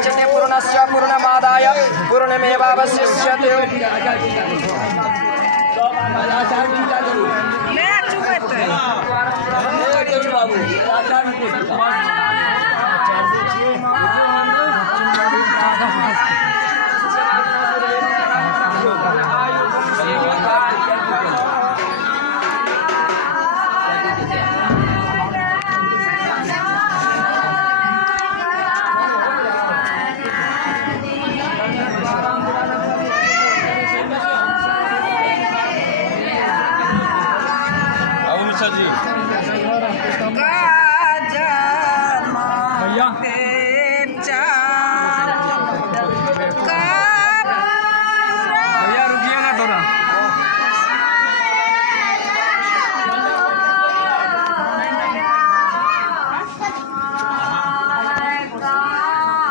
मुच्यते पूर्णस्य पूर्णमादाय पूर्णमेवावशिष्यते। भैया रुकिएगा थोड़ा।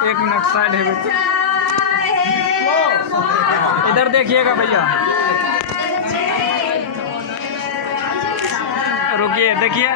एक मिनट साइड है बेटा, इधर देखिएगा भैया, रुकिए देखिए।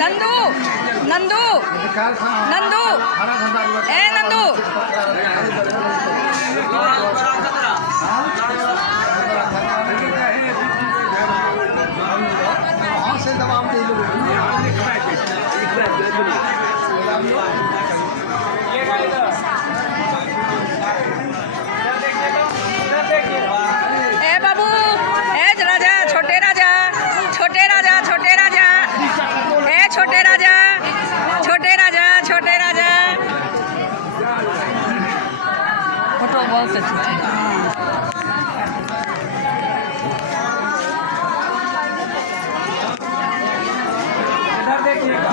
नंदू नंदू नंदू ए नंदू ए बाबू ए राजा, छोटे राजा, छोटे राजा, छोटे राजा, ए छोटे राजा, छोटे राजा, छोटे राजा। फोटो बहुत अच्छी थी। इधर देखिएगा।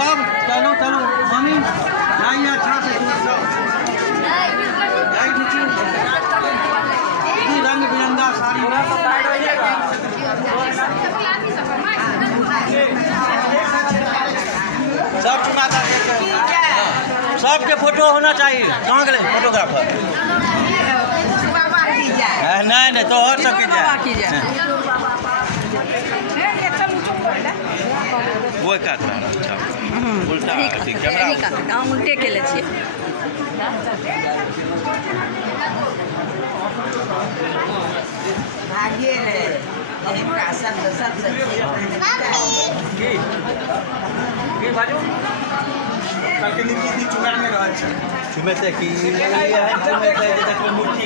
सब चलो चलो मम्मी नहीं अच्छा से रंग बिरंगा साड़ी सब चुनाता सबके फोटो होना चाहिए। कहाँ गए फोटोग्राफर? नहीं नहीं तो और सब वो काट रहा है। अच्छा उल्टा कैमरा उल्टे के ले छिए। भागिए रे का शब्द सब की बाजू कल के नीति दी चुनाव में रहा है चुमे से की है चुमे से जैसे मूर्ति